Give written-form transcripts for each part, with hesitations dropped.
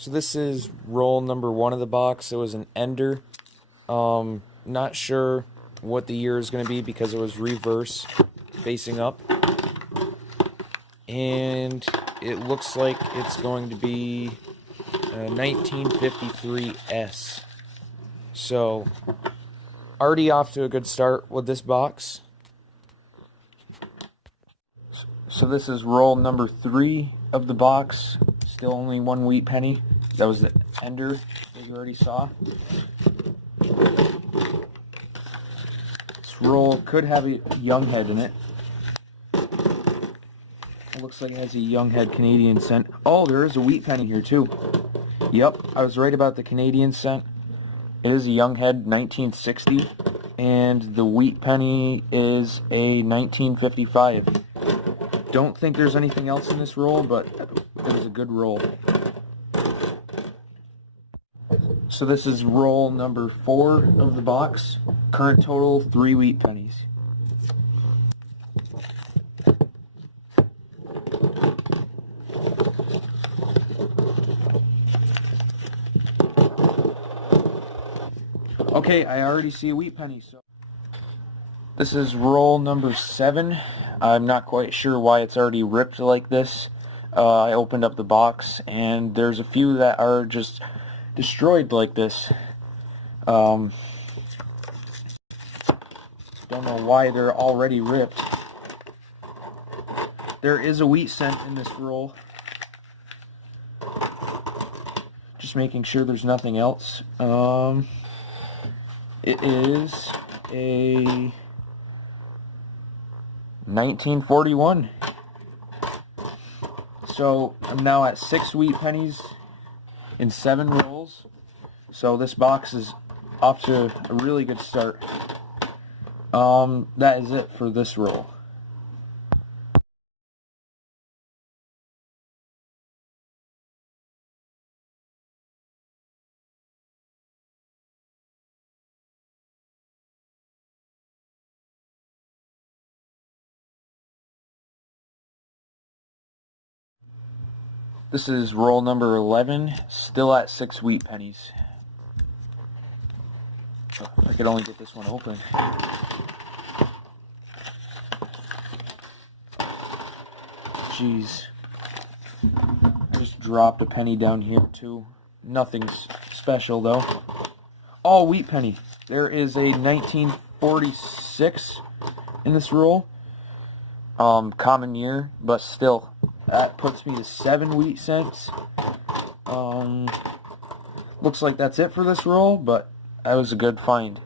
So this is roll number 1 of the box. It was an ender. Not sure what the year is going to be because it was reverse facing up. And it looks like it's going to be a 1953 S. So, already off to a good start with this box. So this is roll number 3 of the box. Still only 1 wheat penny. That was the ender that you already saw. This roll could have a young head in it. It looks like it has a young head Canadian cent. Oh, there is a wheat penny here too. Yep, I was right about the Canadian cent. It is a young head 1960, and the wheat penny is a 1955. Don't think there's anything else in this roll, but it was a good roll. So this is roll number 4 of the box. Current total 3 wheat pennies. Okay, I already see a wheat penny. So this is roll number 7. I'm not quite sure why it's already ripped like this. I opened up the box and there's a few that are just destroyed like this. Don't know why they're already ripped. There is a wheat cent in this roll. Just making sure there's nothing else. It is a 1941. So I'm now at 6 wheat pennies in 7 rolls. So this box is off to a really good start. That is it for this roll. This is roll number 11, still at 6 wheat pennies. If I could only get this one open. Jeez. I just dropped a penny down here too. Nothing special though. Oh, wheat penny. There is a 1946 in this roll. Common year, but still. That puts me to 7 wheat cents. Looks like that's it for this roll, but that was a good find.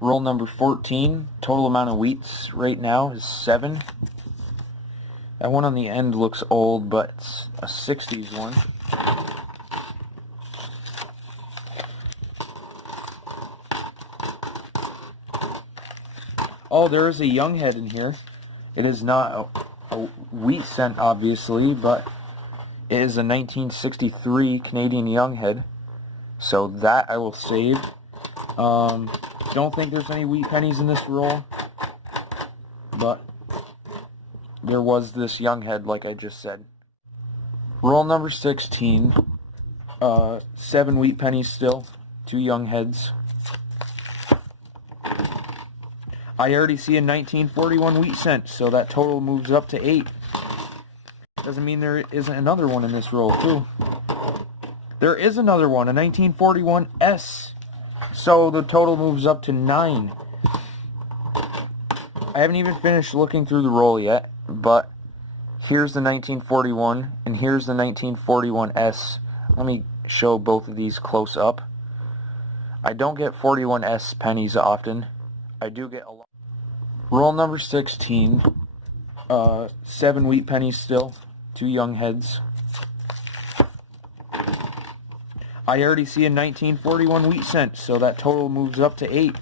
Roll number 14, total amount of wheats right now is 7. That one on the end looks old, but it's a 60s one. Oh, there is a young head in here. It is not a wheat cent, obviously, but it is a 1963 Canadian young head. So that I will save. Don't think there's any wheat pennies in this roll, but there was this young head, like I just said. Roll number 16. 7 wheat pennies still. 2 young heads. I already see a 1941 wheat cent, so that total moves up to 8. Doesn't mean there isn't another one in this roll, too. There is another one, a 1941 S. So the total moves up to 9. I haven't even finished looking through the roll yet, but here's the 1941 and here's the 1941 S. Let me show both of these close up. I don't get 41 S pennies often. I do get a lot. Roll number 16. 7 wheat pennies still. 2 young heads. I already see a 1941 wheat cent, so that total moves up to 8.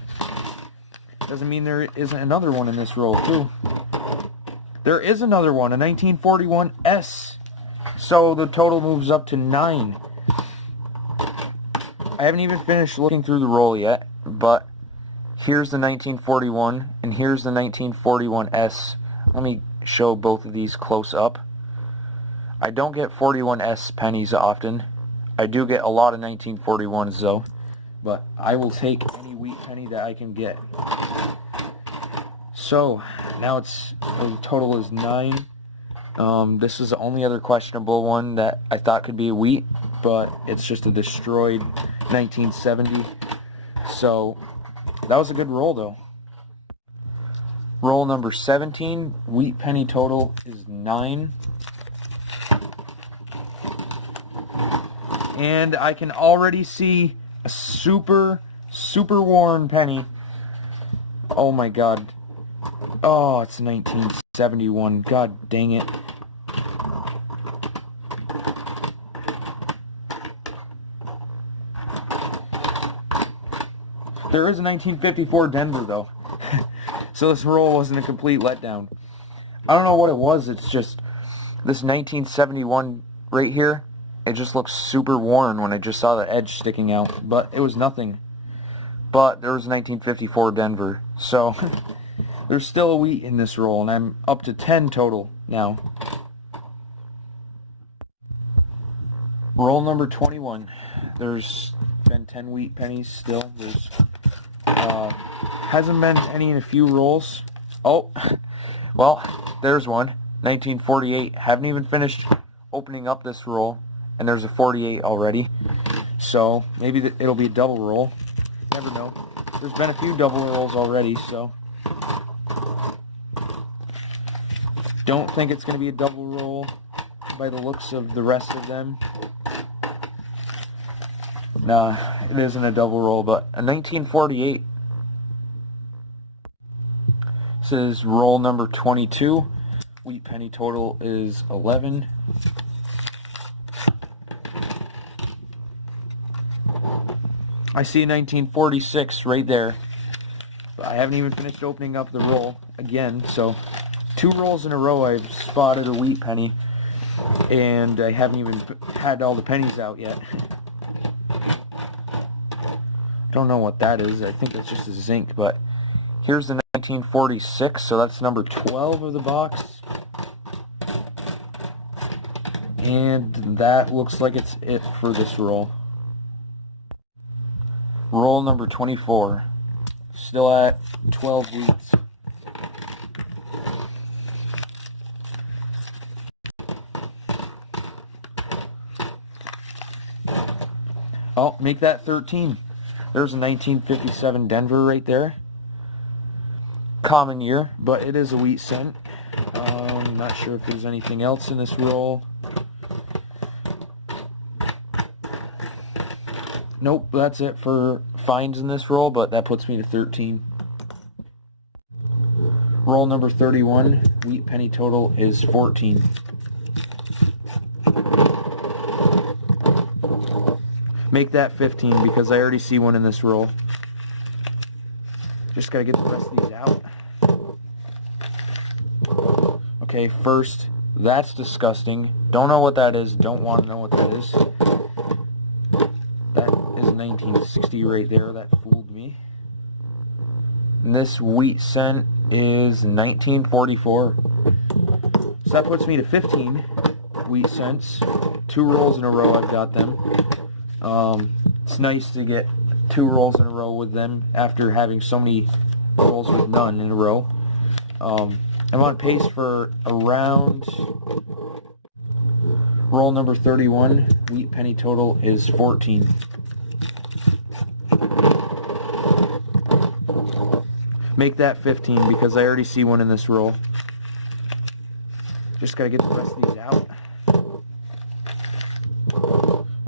Doesn't mean there isn't another one in this roll, too. There is another one, a 1941 S. So the total moves up to 9. I I haven't even finished looking through the roll yet, but here's the 1941 and here's the 1941S. Let me show both of these close up. I don't get 41S pennies often. I do get a lot of 1941s though, but I will take any wheat penny that I can get. So now the total is 9. This is the only other questionable one that I thought could be a wheat, but it's just a destroyed 1970. So that was a good roll though. Roll number 17, wheat penny total is 9. And I can already see a super worn penny. Oh my god. Oh, it's 1971. God dang it. There is a 1954 Denver though. So this roll wasn't a complete letdown. I don't know what it was. It's just this 1971 right here. It just looks super worn when I just saw the edge sticking out. But it was nothing. But there was a 1954 Denver. So there's still a wheat in this roll, and I'm up to 10 total now. Roll number 21. There's been 10 wheat pennies still. There's hasn't been any in a few rolls. Oh, well, there's one. 1948. Haven't even finished opening up this roll, and there's a 48 already. So maybe it'll be a double roll. Never know. There's been a few double rolls already, so don't think it's going to be a double roll by the looks of the rest of them. Nah, it isn't a double roll, but a 1948. This is roll number 22. Wheat penny total is 11. I see a 1946 right there. But I haven't even finished opening up the roll again, so 2 rolls in a row I've spotted a wheat penny, and I haven't even had all the pennies out yet. Don't know what that is. I think that's just a zinc, but here's the 1946, so that's number 12 of the box. And that looks like it's it for this roll. Roll number 24. Still at 12 wheats. Oh, make that 13. There's a 1957 Denver right there. Common year, but it is a wheat cent. Not sure if there's anything else in this roll. Nope, that's it for finds in this roll, but that puts me to 13. Roll number 31, wheat penny total is 14. Make that 15 because I already see one in this roll. Just gotta get the rest of these out. Okay, first, that's disgusting. Don't know what that is. Don't want to know what that is. That is 1960 right there. That fooled me. And this wheat cent is 1944. So that puts me to 15 wheat cents. 2 rolls in a row I've got them. It's nice to get 2 rolls in a row with them after having so many rolls with none in a row. I'm on pace for around roll number 31. Wheat penny total is 14. Make that 15 because I already see one in this roll. Just gotta get the rest of these out.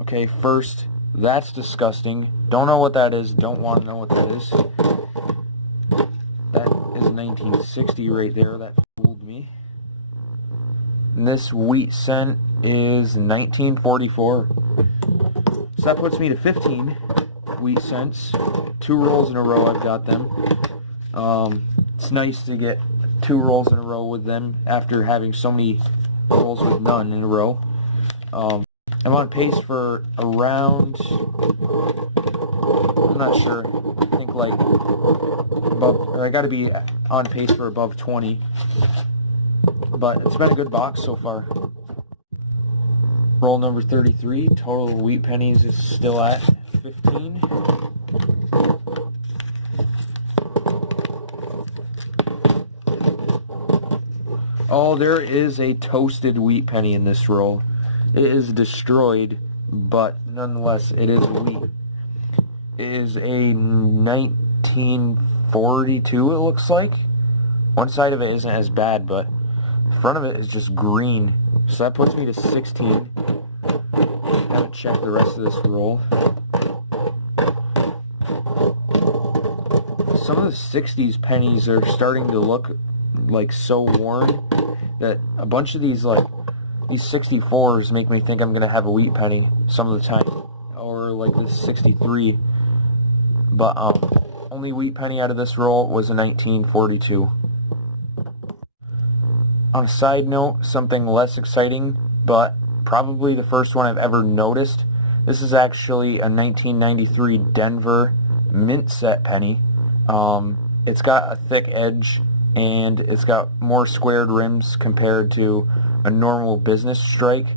Okay, first, that's disgusting. Don't know what that is. Don't want to know what that is. That is 1960 right there. That fooled me. And this wheat cent is 1944. So that puts me to 15 wheat cents. 2 rolls in a row I've got them. It's nice to get 2 rolls in a row with them after having so many rolls with none in a row. I'm on pace for around, I'm not sure, I think like above, I gotta be on pace for above 20, but it's been a good box so far. Roll number 33, total wheat pennies is still at 15. Oh, there is a toasted wheat penny in this roll. It is destroyed, but nonetheless, it is wheat. It is a 1942, it looks like. One side of it isn't as bad, but the front of it is just green. So that puts me to 16. Haven't checked the rest of this roll. Some of the 60s pennies are starting to look like so worn that a bunch of these 64s make me think I'm gonna have a wheat penny some of the time, or like the 63. But only wheat penny out of this roll was a 1942. On a side note, something less exciting, but probably the first one I've ever noticed. This is actually a 1993 Denver mint set penny. It's got a thick edge and it's got more squared rims compared to a normal business strike.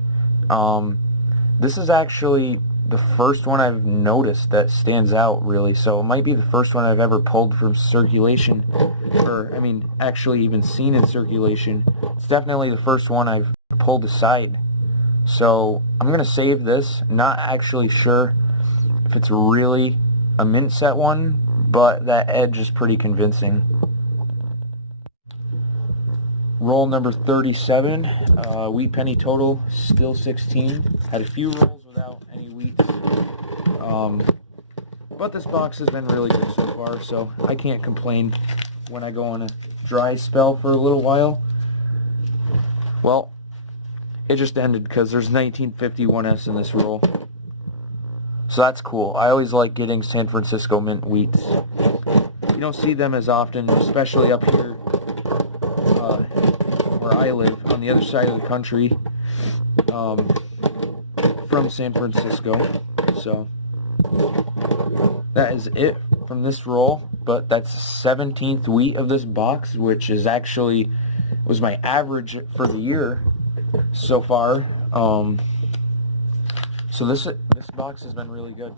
This is actually the first one I've noticed that stands out, really, so it might be the first one I've ever pulled from circulation, or, I mean, actually even seen in circulation. It's definitely the first one I've pulled aside. So, I'm going to save this, not actually sure if it's really a mint set one, but that edge is pretty convincing. Roll number 37, wheat penny total, still 16. Had a few rolls without any wheats. But this box has been really good so far, so I can't complain when I go on a dry spell for a little while. Well, it just ended because there's 1951s in this roll. So that's cool. I always like getting San Francisco mint wheats. You don't see them as often, especially up here where I live, on the other side of the country from San Francisco. So that is it from this roll, but that's the 17th wheat of this box, which is actually was my average for the year so far. So this box has been really good.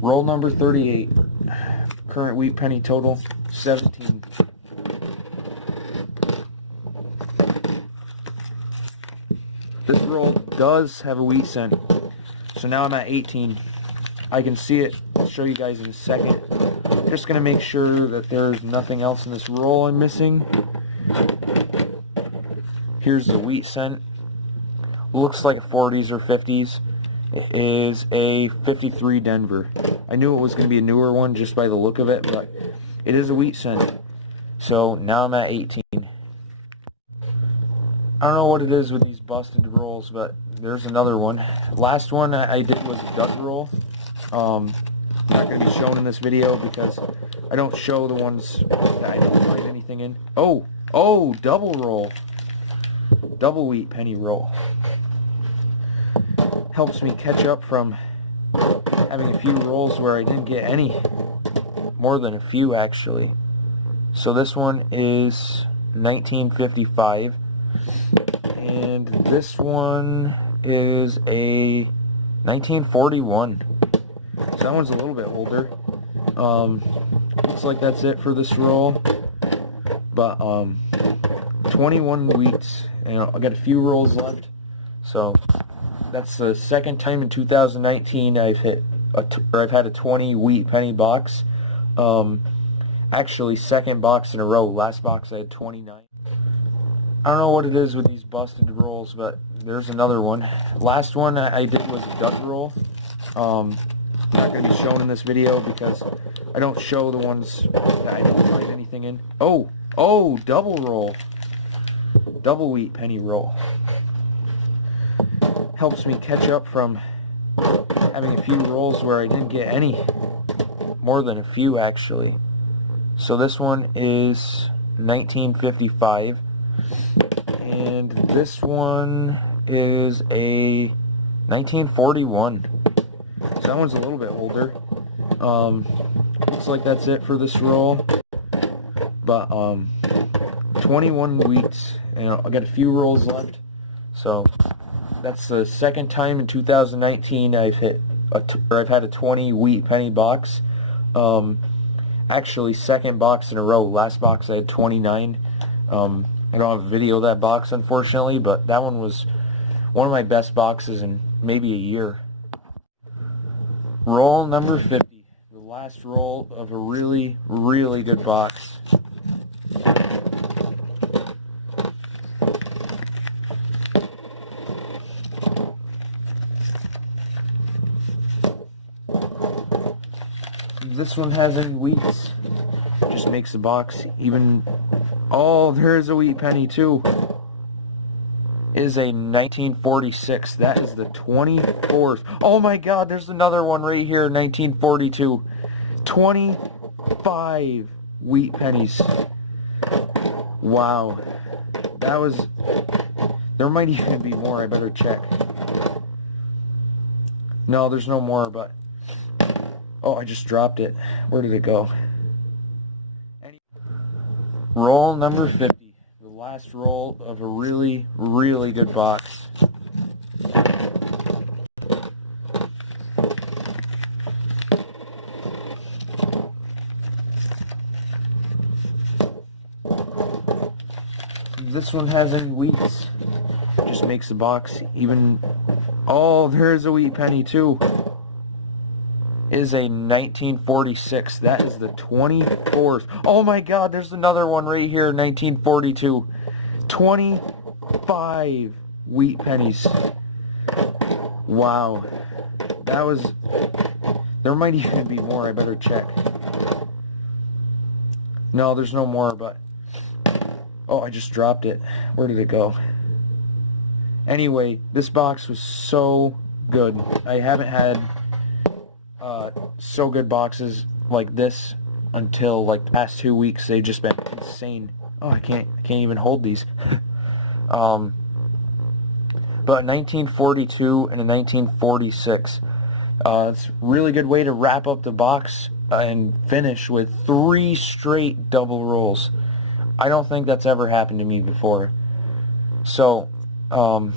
Roll number 38, current wheat penny total 17. This roll does have a wheat cent, so now I'm at 18. I can see it. I'll show you guys in a second. Just going to make sure that there's nothing else in this roll I'm missing. Here's the wheat cent. Looks like a 40s or 50s. It is a 53 Denver. I knew it was going to be a newer one just by the look of it, but it is a wheat cent. So now I'm at 18. I don't know what it is with these busted rolls, but there's another one. Last one I did was a gut roll. Not going to be shown in this video because I don't show the ones that I don't find anything in. Oh, double roll. Double wheat penny roll. Helps me catch up from having a few rolls where I didn't get any. More than a few, actually. So this one is 1955. And this one is a 1941. So that one's a little bit older. Looks like that's it for this roll. But 21 wheats, and I got a few rolls left. So that's the second time in 2019 I've had a 20 wheat penny box. Actually, second box in a row. Last box I had 29. I don't know what it is with these busted rolls, but there's another one. Last one I did was a gut roll. Not going to be shown in this video because I don't show the ones that I don't find anything in. Oh, double roll. Double wheat penny roll. Helps me catch up from having a few rolls where I didn't get any. More than a few, actually. So this one is 1955. And this one is a 1941. So that one's a little bit older. Looks like that's it for this roll. But 21 weeks, and I got a few rolls left. So that's the second time in 2019 I've had a 20 wheat penny box. Actually, second box in a row. Last box I had 29. I don't have a video of that box, unfortunately, but that one was one of my best boxes in maybe a year. Roll number 50. The last roll of a really, really good box. This one has any wheats. Just makes the box even... Oh, there's a wheat penny too. Is a 1946. That is the 24th. Oh my god, there's another one right here, 1942. 25 wheat pennies. Wow. That was... There might even be more, I better check. No, there's no more, but... Oh, I just dropped it. Where did it go? Roll number 50. The last roll of a really, really good box. This one has any wheats. Just makes the box even... Oh, there's a wheat penny too. Is a 1946. That is the 24th. Oh my god, there's another one right here, 1942. 25 wheat pennies. Wow. That was... There might even be more, I better check. No, there's no more, but... Oh, I just dropped it. Where did it go? Anyway, this box was so good. I haven't had... so good boxes like this until like the past 2 weeks. They've just been insane. Oh, I can't even hold these. But 1942 and a 1946. It's a really good way to wrap up the box and finish with 3 straight double rolls. I don't think that's ever happened to me before. So that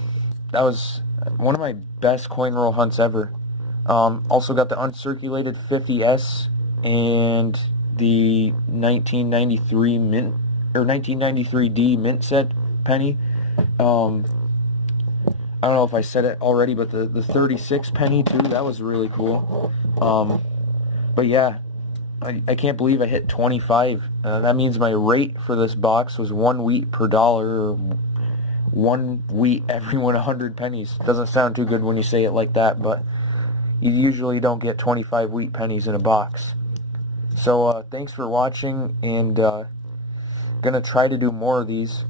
was one of my best coin roll hunts ever. Also got the uncirculated 50S and the 1993 mint or 1993D mint set penny. I don't know if I said it already, but the 36 penny too, that was really cool. But yeah, I can't believe I hit 25. That means my rate for this box was 1 wheat per dollar, or 1 wheat every 100 pennies. Doesn't sound too good when you say it like that, but you usually don't get 25 wheat pennies in a box. So thanks for watching, and gonna try to do more of these.